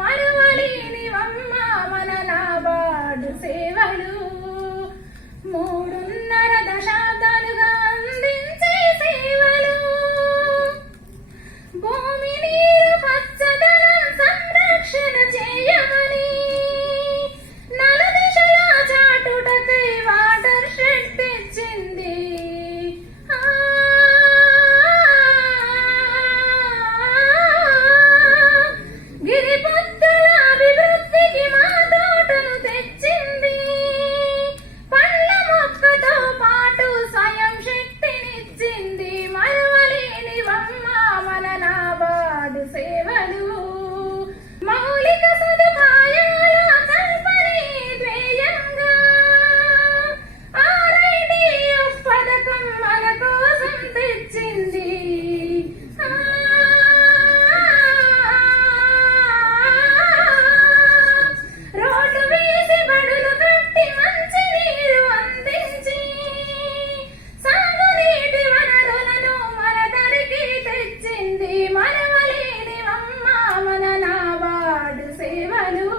మరువలేనివమ్మ మన నాబార్డు సేవలు. 3.5 దశాబ్దాలుగా అందించే సేవలు. భూమి నీరు పచ్చదనం సంరక్షణ చేయమని నలుదిశలా చాటుటకై వాటర్ షెడ్ తెచ్చింది. గిరిపుత్రుల అభివృద్ధికి మా తోటను తెచ్చింది. పండ్ల మొక్కతో పాటు స్వయం శక్తినిచ్చింది. మరువలేనివమ్మ మన నాబార్డు సేవలు. మౌలిక సదుపాయాల కల్పనే ధ్యేయంగా RIDF పథకం మన కోసం తెచ్చింది. రోడ్డు వేసి బడులు కట్టి మంచి నీరు అందించి సాగునీటి వనరులను మన దరికి తెచ్చింది. మరువలేనివమ్మ మన నాబార్డు సేవలు.